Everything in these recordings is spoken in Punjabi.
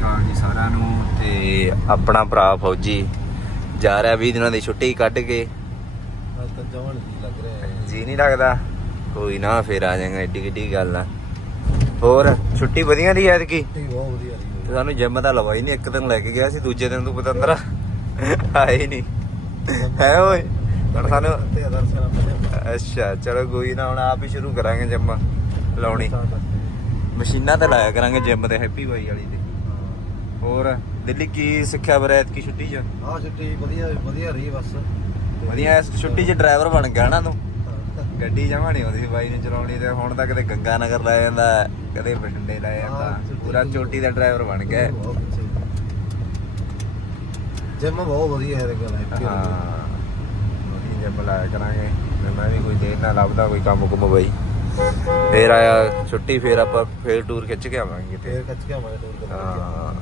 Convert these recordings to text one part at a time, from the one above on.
ਅਕਾਲ ਜੀ ਸਾਰਿਆਂ ਨੂੰ ਤੇ ਆਪਣਾ ਭਰਾ ਫੌਜੀ ਜਾ ਰਿਹਾ 20 ਦਿਨਾਂ ਦੀ ਛੁੱਟੀ ਕੱਢ ਕੇ। ਤਾਂ ਜਵਨ ਜੀ ਲੱਗ ਰਿਹਾ ਹੈ ਜੀ ਨਹੀਂ ਲੱਗਦਾ। ਕੋਈ ਨਾ ਫੇਰ ਆ ਜਾਏਗਾ ਏਡੀ ਕਿੱਡੀ ਗੱਲ ਆ। ਹੋਰ ਛੁੱਟੀ ਵਧੀਆ ਰਹੀ ਐਤਕੀ? ਤੇ ਬਹੁਤ ਵਧੀਆ ਰਹੀ ਸਾਨੂੰ ਜਿਮ ਦਾ ਲਵਾਈ ਨਹੀਂ ਇੱਕ ਦਿਨ ਲੈ ਕੇ ਗਿਆ ਸੀ ਦੂਜੇ ਦਿਨ ਤੂੰ ਪਤੰਦਰਾ। ਆਏ ਨਹੀਂ ਹੈ ਓਏ। ਹੁਣ ਸਾਨੂੰ ਅੱਛਾ ਚਲੋ ਕੋਈ ਨਾ ਹੁਣ ਆਪ ਹੀ ਸ਼ੁਰੂ ਕਰਾਂਗੇ ਜਿਮ ਲਾਉਣੀ। ਮਸ਼ੀਨਾਂ ਤੇ ਲਾਇਆ ਕਰਾਂਗੇ ਜਿਮ ਤੇ ਹੈਪੀ ਬਾਈ ਵਾਲੀ ਤੇ। ਹੋਰ ਦਿੱਲੀ ਕੀ ਸਿੱਖਿਆ ਬਰੈਤ ਕੀ ਛੁੱਟੀ ਚ? ਆ ਛੁੱਟੀ ਵਧੀਆ ਵਧੀਆ ਰਹੀ ਬਸ। ਵਧੀਆ ਇਸ ਛੁੱਟੀ ਚ ਡਰਾਈਵਰ ਬਣ ਗਿਆ ਨਾ ਤੂੰ? ਗੱਡੀ ਜਮਾ ਨਹੀਂ ਆਉਂਦੀ ਸੀ ਬਾਈ ਨੂੰ ਚਲਾਉਣੀ ਤੇ ਹੁਣ ਤਾਂ ਕਦੇ ਗੰਗਾ ਨਗਰ ਲੈ ਜਾਂਦਾ ਕਦੇ ਬਠਿੰਡੇ ਲੈ ਜਾਂਦਾ। ਪੂਰਾ ਚੋਟੀ ਦਾ ਡਰਾਈਵਰ ਬਣ ਗਿਆ। ਜਿਮ ਬਹੁਤ ਵਧੀਆ ਹੈ ਗੱਲ ਹੈ ਹਾਂ। ਉਹੀ ਜਿਮ ਲਾਇਆ ਕਰਾਂਗੇ। ਮੈਂ ਵੀ ਕੋਈ ਦੇਰ ਨਾ ਲੱਭਦਾ ਕੋਈ ਕੰਮ ਕੁਮ ਬਈ। ਫੇਰ ਆਇਆ ਛੁੱਟੀ ਫੇਰ ਆਪਾਂ ਫੇਰ ਟੂਰ ਖਿੱਚ ਕੇ ਆਵਾਂਗੇ ਫੇਰ ਕੱਚ ਕੇ ਆਵਾਂਗੇ ਟੂਰ ਹਾਂ।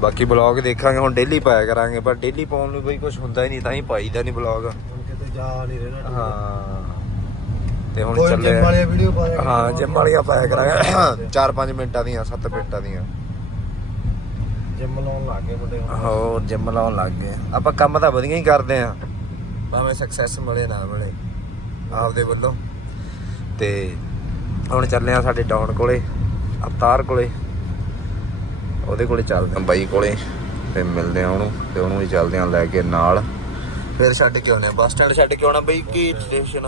ਬਾਕੀ ਬਲੌਗ ਦੇਖਾਂਗੇ ਹੁਣ ਡੇਲੀ ਪਾਇਆ ਕਰਾਂਗੇ ਪਰ ਡੇਲੀ ਪਾਉਣ ਨੂੰ ਬਈ ਕੁਝ ਹੁੰਦਾ ਹੀ ਨਹੀਂ ਤਾਂ ਹੀ ਪਾਈਦਾ ਨਹੀਂ ਬਲੌਗ। ਹੁਣ ਕਿਤੇ ਜਾ ਨਹੀਂ ਰਹਿਣਾ ਹਾਂ। ਤੇ ਹੁਣ ਕੋਈ ਚੱਲੇ ਜਿਮ ਵਾਲੇ ਵੀਡੀਓ ਪਾਇਆ ਹਾਂ ਜਿਮ ਵਾਲੀਆਂ ਪਾਇਆ ਕਰਾਂਗੇ। 4-5 ਮਿੰਟਾਂ ਦੀਆਂ 7 ਮਿੰਟਾਂ ਦੀਆਂ। ਜਿਮ ਲਾਉਣ ਲੱਗ ਗਏ ਮੁੰਡੇ ਹੋਰ ਜਿਮ ਲਾਉਣ ਲੱਗ ਗਏ। ਆਪਾਂ ਕੰਮ ਤਾਂ ਵਧੀਆ ਹੀ ਕਰਦੇ ਆ ਭਾਵੇਂ ਸਕਸੈਸ ਮਿਲੇ ਨਾ ਮਿਲੇ। ਆਪਦੇ ਵੱਲੋਂ। ਤੇ ਹੁਣ ਚੱਲੇ ਆ ਸਾਡੇ ਡਾਊਨ ਕੋਲੇ ਅਵਤਾਰ ਕੋਲੇ। ਉਹਦੇ ਕੋਲੇ ਚੱਲਦੇ ਆ ਬਾਈ ਕੋਲੇ ਤੇ ਮਿਲਦੇ ਆ ਉਹਨੂੰ ਤੇ ਉਹਨੂੰ ਹੀ ਚੱਲਦੇ ਆ ਲੈ ਕੇ ਨਾਲ। ਫਿਰ ਛੱਡ ਕੇ ਆਉਣੇ ਆ ਬੱਸ ਸਟੈਂਡ ਛੱਡ ਕੇ ਆਉਣਾ ਬਈ ਕੀ ਸਟੇਸ਼ਨ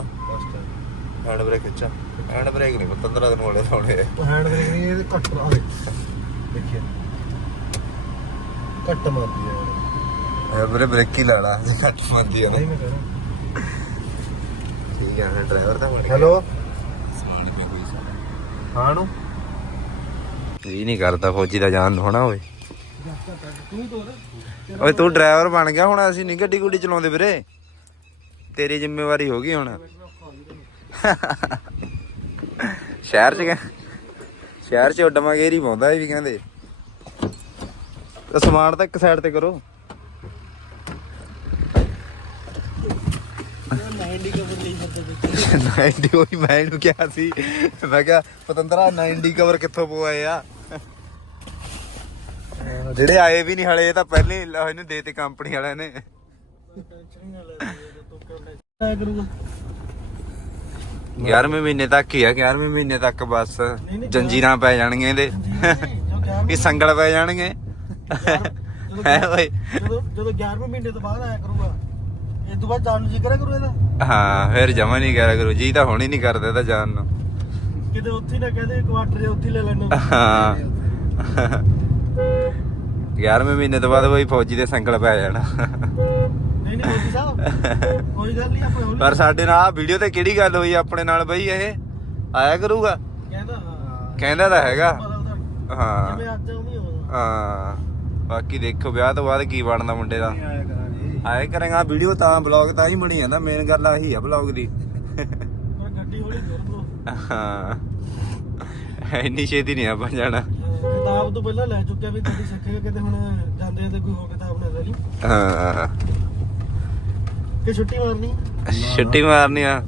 ਹੈਂਡ ਬ੍ਰੇਕ ਖਿੱਚਾ ਹੈਂਡ ਬ੍ਰੇਕ ਨਹੀਂ 15 ਦਿਨ ਹੋਣੇ ਲਾਉਣੇ ਹੈਂਡ ਬ੍ਰੇਕ ਨਹੀਂ ਇਹ ਘੱਟ ਆਵੇ ਦੇਖੀਏ ਘੱਟ ਮਾਰਦੀ ਹੈ ਇਹ ਵੀਰੇ ਬ੍ਰੇਕ ਹੀ ਲਾ ਲਾ ਜੇ ਘੱਟ ਆ ਨਾ। ਨਹੀਂ ਮੈਂ ਕਹਿਣਾ। ਠੀਕ ਆ ਡਰਾਈਵਰ ਤਾਂ ਹੈਲੋ ਹਾਂ ਨੂੰ ਜੀ ਨਹੀਂ ਕਰਦਾ ਫੌਜੀ ਦਾ ਜਾਨ ਹੋਣਾ ਓਏ ਓਏ ਤੂੰ ਡਰਾਈਵਰ ਬਣ ਗਿਆ ਹੁਣ, ਅਸੀਂ ਨਹੀਂ ਗੱਡੀ ਗੁੱਡੀ ਚਲਾਉਂਦੇ ਵੀਰੇ। ਤੇਰੀ ਜ਼ਿੰਮੇਵਾਰੀ ਹੋ ਗਈ ਹੁਣ। ਸ਼ਹਿਰ ਚ ਸ਼ਹਿਰ ਚ ਉੱਡਮਾ ਗੇਰੀ ਪਾਉਂਦਾ ਇਹ ਵੀ ਕਹਿੰਦੇ। ਸਮਾਨ ਤਾਂ ਇੱਕ ਸਾਈਡ ਤੇ ਕਰੋ। 90 ਉਹੀ ਮੈਂ ਇਹਨੂੰ ਕਿਹਾ ਸੀ। ਮੈਂ ਕਿਹਾ, ਪਤੰਦਰਾ 90 ਕਵਰ ਕਿੱਥੋਂ ਪਵਾਏ ਆ? ਜਿਹੜੇ ਆਏ ਵੀ ਨਹੀਂ ਹਲੇ ਇਹ ਤਾਂ ਪਹਿਲੇ ਇਹਨੂੰ ਦੇਤੇ ਕੰਪਨੀ ਵਾਲਿਆਂ ਨੇ। 11ਵੇਂ ਮਹੀਨੇ ਤੱਕ ਹੀ ਆ 11ਵੇਂ ਮਹੀਨੇ ਤੱਕ ਬਸ। ਜੰਜੀਰਾਂ ਪੈ ਜਾਣਗੀਆਂ ਇਹਦੇ। ਇਹ ਸੰਗਲ ਪੈ ਜਾਣਗੇ। ਹੈ ਓਏ। ਜਦੋਂ ਜਦੋਂ 11ਵੇਂ ਮਹੀਨੇ ਤੋਂ ਬਾਅਦ ਆਇਆ ਕਰੂਗਾ ਇਹ ਤੋਂ ਬਾਅਦ ਜਾਣ ਨੂੰ ਜੀ ਕਰਿਆ ਕਰੂ ਇਹਦਾ? ਹਾਂ ਫਿਰ ਜਮਾ ਨਹੀਂ ਕਰਿਆ ਕਰੋ। ਜੀ ਤਾਂ ਹੁਣ ਹੀ ਨਹੀਂ ਕਰਦੇ ਤਾਂ ਜਾਨ ਨੂੰ। ਕਿਤੇ ਉੱਥੇ ਨਾ ਕਹਦੇ ਕੁਆਟਰ ਜੇ ਉੱਥੇ ਲੈ ਲੈਣੇ ਹਾਂ। 11ਵੇਂ ਮਹੀਨੇ ਤੋਂ ਬਾਅਦ ਕੋਈ ਫੌਜੀ ਦੇ ਸੰਗਲ ਪੈ ਜਾਣਾ। ਨਹੀਂ ਨਹੀਂ ਮੋਦੀ ਸਾਹਿਬ ਕੋਈ ਗੱਲ ਨਹੀਂ ਆਪਾਂ ਹੌਲੀ ਪਰ ਸਾਡੇ ਨਾਲ ਆ ਵੀਡੀਓ ਤੇ ਕਿਹੜੀ ਗੱਲ ਹੋਈ ਆਪਣੇ ਨਾਲ ਬਈ ਇਹ? ਆਇਆ ਕਰੂਗਾ? ਕਹਿੰਦਾ ਹਾਂ ਕਹਿੰਦਾ ਤਾਂ ਹੈਗਾ। ਹਾਂ। ਜਿਵੇਂ ਅੱਜ ਉਹ ਨਹੀਂ ਹੋਦਾ ਹਾਂ। ਬਾਕੀ ਦੇਖੋ ਵਿਆਹ ਤੋਂ ਬਾਅਦ ਕੀ ਬਣਦਾ ਮੁੰਡੇ ਦਾ। ਆਇਆ ਕਰਾਂਗੇ। ਆਏ ਕਰਾਂਗਾ। ਵੀਡੀਓ ਤਾਂ ਬਲੌਗ ਤਾਂ ਹੀ ਬਣੀ ਜਾਂਦਾ ਮੇਨ ਗੱਲ ਆਹੀ ਆ ਬਲੌਗ ਦੀ। ਪਰ ਗੱਡੀ ਹੌਲੀ ਕਰ ਲੋ ਹਾਂ। ਇੰਨੀ ਛੇਤੀ ਨਹੀਂ ਆਪਾਂ ਜਾਣਾ। ਕਿਤਾਬ ਤੋਂ ਪਹਿਲਾਂ ਲੈ ਚੁੱਕਿਆ ਵੀ ਤੁਹਾਡੀ ਸਿੱਖੇਗਾ ਕਿਤੇ ਹੁਣ ਜਾਂਦੇ ਜਾਂਦੇ ਕੋਈ ਹੋਰ ਕਿਤਾਬ ਨਾ ਲੈ ਲਈ ਹਾਂ। ਕਿ ਛੁੱਟੀ ਮਾਰਨੀ? ਛੁੱਟੀ ਮਾਰਨੀ ਆ।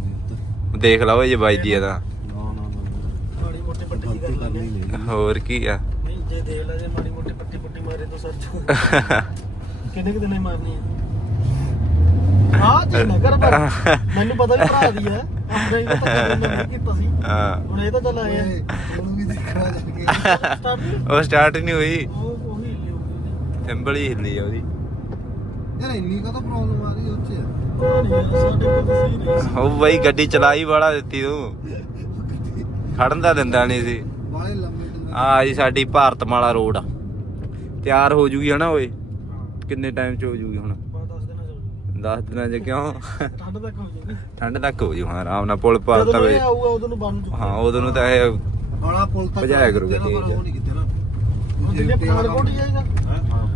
ਦੇਖ ਲਓ ਜੇ ਵੱਜਦੀ ਆ ਤਾਂ। ਨਾ ਨਾ ਮਾੜੀ ਮੋਟੀ ਪੱਟੀ ਦੀ ਕਰ ਲਾਂਗੇ ਹੋਰ ਕੀ ਆ? ਨਹੀਂ ਜੇ ਦੇਖ ਲੈ ਜੇ ਮਾੜੀ ਮੋਟੀ ਪੱਟੀ ਪੁੱਟੀ ਮਾਰੇ ਤਾਂ ਸੱਚ ਕਿੰਨੇ ਕਿ ਦਿਨੇ ਮਾਰਨੀ ਹੈ ਹਾਂ ਜੀ ਨਾ ਕਰ ਪਰ ਮੈਨੂੰ ਪਤਾ ਵੀ ਭਰਾ ਦੀ ਹੈ ਆਪਣੇ ਹੀ ਤਾਂ ਕਦੇ ਨਹੀਂ ਕੀਤਾ ਸੀ ਹਾਂ। ਹੁਣ ਇਹ ਤਾਂ ਚੱਲ ਆਏ ਆ। ਉਹਨੂੰ ਵੀ ਦੇਖਣਾ ਜਾਣਗੇ। ਸਟਾਰਟ ਉਹ ਸਟਾਰਟ ਨਹੀਂ ਹੋਈ। ਉਹ ਉਹੀ ਲਿਓ ਸਿੰਬਲ ਹੀ ਹਿੱਲੀ ਆ ਉਹਦੀ। ਯਾਰ ਇੰਨੀ ਕਾ ਤਾਂ ਪ੍ਰੋਬਲਮ ਆ ਰਹੀ ਉੱਚ ਉਹ ਬਈ ਗੱਡੀ ਚਲਾਈ ਵਾਲਾ ਦਿੱਤੀ ਤੂੰ। ਖੜਨ ਦਾ ਦਿੰਦਾ ਨਹੀਂ ਸੀ। ਆ ਜੀ ਸਾਡੀ ਭਾਰਤਮਾਲਾ ਰੋਡ ਆ। ਤਿਆਰ ਹੋ ਜੂਗੀ ਹਨਾ ਓਏ? ਕਿੰਨੇ ਟਾਈਮ ਚ ਹੋ ਜੂਗੀ ਹੁਣ? ਬਾਅਦ 10 ਦਿਨਾਂ ਚ 10 ਦਿਨਾਂ ਚ ਕਿਉਂ? ਠੰਡ ਤੱਕ ਹੋ ਜਾਊਗੀ ਠੰਡ ਤੱਕ ਹੋ ਜੂ ਹਾਂ ਆਰਾਮ ਨਾਲ ਪੁਲ ਪਾਰ ਜਦੋਂ ਤਾਂ ਵੇ ਇਹ ਆਊਗਾ ਉਦੋਂ ਨੂੰ ਬਣ ਜੂਗਾ ਹਾਂ ਉਦੋਂ ਨੂੰ ਤਾਂ ਇਹ ਬਾਲਾ ਪੁਲ ਤੱਕ ਭਜਾਇਆ ਕਰੂਗਾ ਪਰ ਤੇਜ਼। ਉਹ ਨਹੀਂ ਕਿਤੇ ਨਾ। ਉਹ ਦਿੱਲੀ ਪਠਾਨਕੋਟ ਹੀ ਜਾਏਗਾ। ਹਾਂ।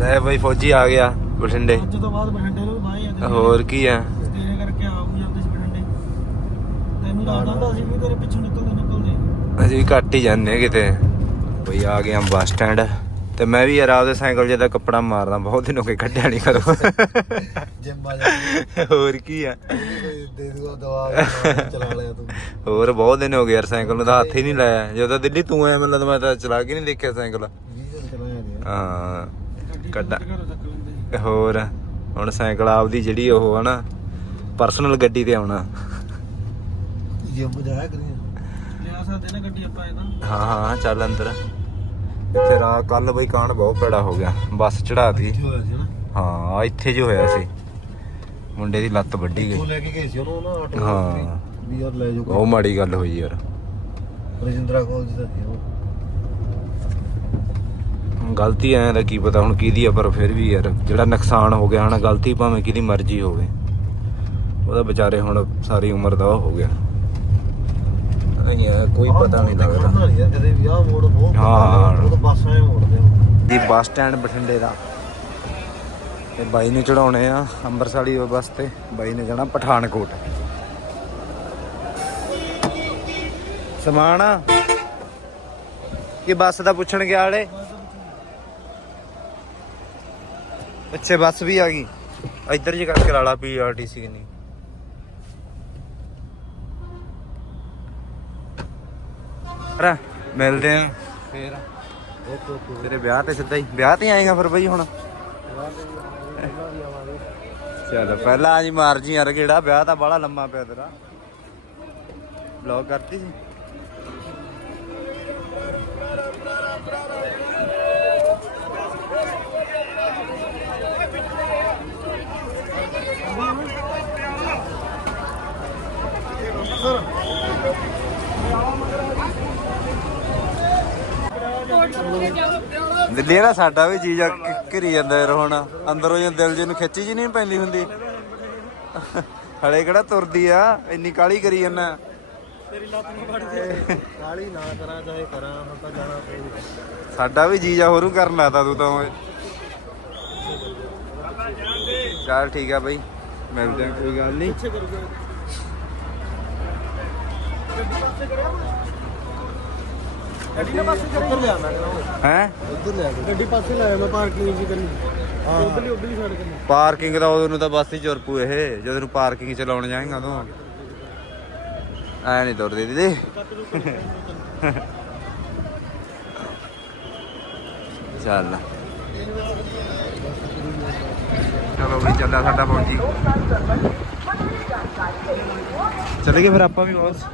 ਲੈ ਬਈ ਫੌਜੀ ਆ ਗਿਆ ਬਠਿੰਡੇ। ਅੱਜ ਤੋਂ ਬਾਅਦ ਬਠਿੰਡੇ ਨੂੰ ਬਾਈ ਜਾਂਦੇ ਸੀ। ਹੋਰ ਕੀ ਆ? ਤੇਰੇ ਕਰਕੇ ਆਉ ਜਾਂਦੇ ਸੀ ਬਠਿੰਡੇ। ਤੈਨੂੰ ਲੱਗਦਾ ਹੁੰਦਾ ਸੀ ਵੀ ਤੇਰੇ ਪਿੱਛੋਂ ਨਿਕਲਦੇ ਨਿਕਲਦੇ। ਅਸੀਂ ਵੀ ਘੱਟ ਹੀ ਜਾਂਦੇ ਕਿਤੇ। ਬਈ ਆ ਗਿਆ ਬੱਸ ਸਟੈਂਡ। ਤੇ ਮੈਂ ਵੀ ਯਾਰ ਆਪਦੇ ਸਾਈਕਲ ਜਿਹਦਾ ਕੱਪੜਾ ਮਾਰਦਾ ਬਹੁਤ ਦਿਨ ਹੋ ਗਏ ਕੱਢਿਆ ਨਹੀਂ ਕਰੋ ਜਿੰਮ ਆ ਜਾ ਹੋਰ ਕੀ ਆ? ਦੇ ਦੂਗਾ ਦਵਾ ਚਲਾ ਲਿਆ ਤੂੰ ਹੋਰ ਬਹੁਤ ਦਿਨ ਹੋ ਗਏ ਯਾਰ ਸਾਈਕਲ ਨੂੰ ਤਾਂ ਹੱਥ ਹੀ ਨਹੀਂ ਲਾਇਆ। ਜਦੋਂ ਦਿੱਲੀ ਤੂੰ ਆਇਆ ਮੈਨੂੰ ਲੱਗਦਾ ਮੈਂ ਤਾਂ ਚਲਾ ਕੇ ਨਹੀਂ ਦੇਖਿਆ ਸਾਈਕਲ। 20 ਦਿਨ ਚਲਾਇਆ ਗਿਆ ਹਾਂ ਕੱਢਾ। ਹੋਰ ਹੁਣ ਸਾਈਕਲ ਆਪਦੀ ਜਿਹੜੀ ਉਹ ਆ ਨਾ ਪਰਸਨਲ ਗੱਡੀ ਤੇ ਆਉਣਾ। ਜਿੰਮ ਜਾਇਆ ਕਰੀ। ਲਿਆ ਸਕਦੇ ਨਾ ਗੱਡੀ ਆਪਾਂ ਇਹਦਾ ਹਾਂ ਹਾਂ ਚੱਲ ਅੰਦਰ। ਇੱਥੇ ਰਾ ਕੱਲ ਬਈ ਕਾਂਡ ਬਹੁਤ ਭੈੜਾ ਹੋ ਗਿਆ ਬੱਸ ਚੜਾਤੀ ਹਾਂ ਇੱਥੇ ਜੋ ਹੋਇਆ ਸੀ। ਮੁੰਡੇ ਦੀ ਲੱਤ ਵੱਢੀ ਉਹ ਗਈ ਲੈ ਕੇ ਗਏ ਸੀ ਉਹਨੂੰ ਨਾ ਆਟੋ ਹਾਂ। ਵੀ ਯਾਰ ਲੈ ਜਾਓ। ਬਹੁਤ ਮਾੜੀ ਗੱਲ ਹੋਈ ਯਾਰ। ਰਜਿੰਦਰਾ ਕਾਲਜ ਦਾ ਸੀ ਉਹ। ਗਲਤੀ ਐ ਦਾ ਕੀ ਪਤਾ ਹੁਣ ਕਿਹਦੀ ਆ ਪਰ ਫਿਰ ਵੀ ਯਾਰ ਜਿਹੜਾ ਨੁਕਸਾਨ ਹੋ ਗਿਆ ਹਨਾ ਗਲਤੀ ਭਾਵੇਂ ਕਿਹਦੀ ਮਰਜ਼ੀ ਹੋਵੇ। ਉਹਦਾ ਵਿਚਾਰੇ ਹੁਣ ਸਾਰੀ ਉਮਰ ਦਾ ਉਹ ਹੋ ਗਿਆ। ਨਹੀਂ ਯਾਰ ਕੋਈ ਪਤਾ ਨਹੀਂ ਲੱਗਦਾ। ਖੜਨਾ ਨਹੀਂ ਯਾਰ ਕਦੇ ਵੀ ਆਹ ਮੋੜ ਬਹੁਤ ਹਾਂ। ਉਹ ਤਾਂ ਬੱਸਾਂ ਹੀ ਮੋੜਦੇ ਆ। ਜੀ ਬੱਸ ਸਟੈਂਡ ਬਠਿੰਡੇ ਦਾ। ਤੇ ਬਾਈ ਨੂੰ ਚੜਾਉਣੇ ਆ ਅੰਮ੍ਰਿਤਸਰ ਵਾਲੀ ਉਹ ਬੱਸ ਤੇ। ਬਾਈ ਨੇ ਜਾਣਾ ਪਠਾਨਕੋਟ। ਸਮਾਨ ਆ? ਕੀ ਬੱਸ ਦਾ ਪੁੱਛਣ ਗਿਆ ਵਾਲੇ। ਪਿੱਛੇ ਬੱਸ ਵੀ ਆ ਗਈ। ਇੱਧਰ ਜੀ ਕਰਕੇ ਲਾਲਾ ਪੀਆਰਟੀਸੀ ਕਿੰਨੀ। ਰਾ ਮਿਲਦੇ ਆ। ਫੇਰ। ਤੇਰੇ ਵਿਆਹ ਤੇ ਸਿੱਧਾ ਹੀ ਵਿਆਹ ਤੇ ਆਏਗਾ ਫਿਰ ਬਈ ਹੁਣ। ਚੱਲ ਪਹਿਲਾਂ ਜੀ ਮਾਰ ਜੀ ਯਾਰ ਕਿਹੜਾ ਵਿਆਹ ਤਾਂ ਬੜਾ ਲੰਮਾ ਪਿਆ ਤੇਰਾ। ਬਲੌਗ ਕਰਤੀ ਸੀ? ਦਿੱਲੀ ਨਾ ਸਾਡਾ ਵੀ ਜੀਜਾ ਘ- ਘਿਰੀ ਜਾਂਦਾ ਯਾਰ ਹੁਣ। ਅੰਦਰੋਂ ਹੀ ਦਿਲ ਜੇ ਨੂੰ ਖਿੱਚੀ ਜੀ ਨਹੀਂ ਪੈਂਦੀ ਹੁੰਦੀ। ਹਲੇ ਕਿਹੜਾ ਤੁਰਦੀ ਆ ਇੰਨੀ ਕਾਲੀ ਕਰੀ ਜਾਂਦਾ। ਤੇਰੀ ਲੱਤ ਨੂੰ ਫੜ ਕੇ ਕਾਲੀ ਨਾ ਕਰਾਂ ਚਾਹੇ ਕਰਾਂ ਹੁਣ ਤਾਂ ਜਾਣਾ ਪਊ। ਸਾਡਾ ਵੀ ਜੀਜਾ ਹੋਰੂ ਕਰਨ ਲਾਤਾ ਤੂੰ ਤਾਂ ਓਏ। ਚੱਲ ਠੀਕ ਆ ਬਈ ਮਿਲਦੇ ਆ ਕੋਈ ਗੱਲ ਨਹੀਂ ਪਿੱਛੇ ਕਰੂਗਾ ਗੱਡੀ ਪਾਸੇ ਕਰਿਆ ਗੱਡੀ ਨਾ ਪਾਸੇ ਕਰਿਆ ਉੱਧਰ ਲਿਆ ਮੈਂ ਕਰਾਂ ਹੈ? ਉੱਧਰ ਲਿਆ ਗੱਡੀ ਪਾਸੇ ਲਾਇਆ ਮੈਂ ਪਾਰਕਿੰਗ ਜੀ ਕਰਨੀ। ਹਾਂ। ਉੱਧਰਲੀ ਉੱਧਰਲੀ ਸਾਈਡ ਕਰਨੀ। ਪਾਰਕਿੰਗ ਦਾ ਉਦੋਂ ਨੂੰ ਤਾਂ ਬਸ ਹੀ ਚੁਰਪੂ ਇਹ। ਜਦੋਂ ਨੂੰ ਪਾਰਕਿੰਗ ਚ ਲਾਉਣ ਜਾਏਗਾ ਤੂੰ ਐ ਨਹੀਂ ਤੁਰਦੀ ਦੀਦੀ। ਚੱਲ। ਚਲੋ ਵੀ ਚੱਲਿਆ ਸਾਡਾ ਫੌਜੀ। ਚਲੇ ਗਏ ਫਿਰ ਆਪਾਂ ਵੀ ਬਸ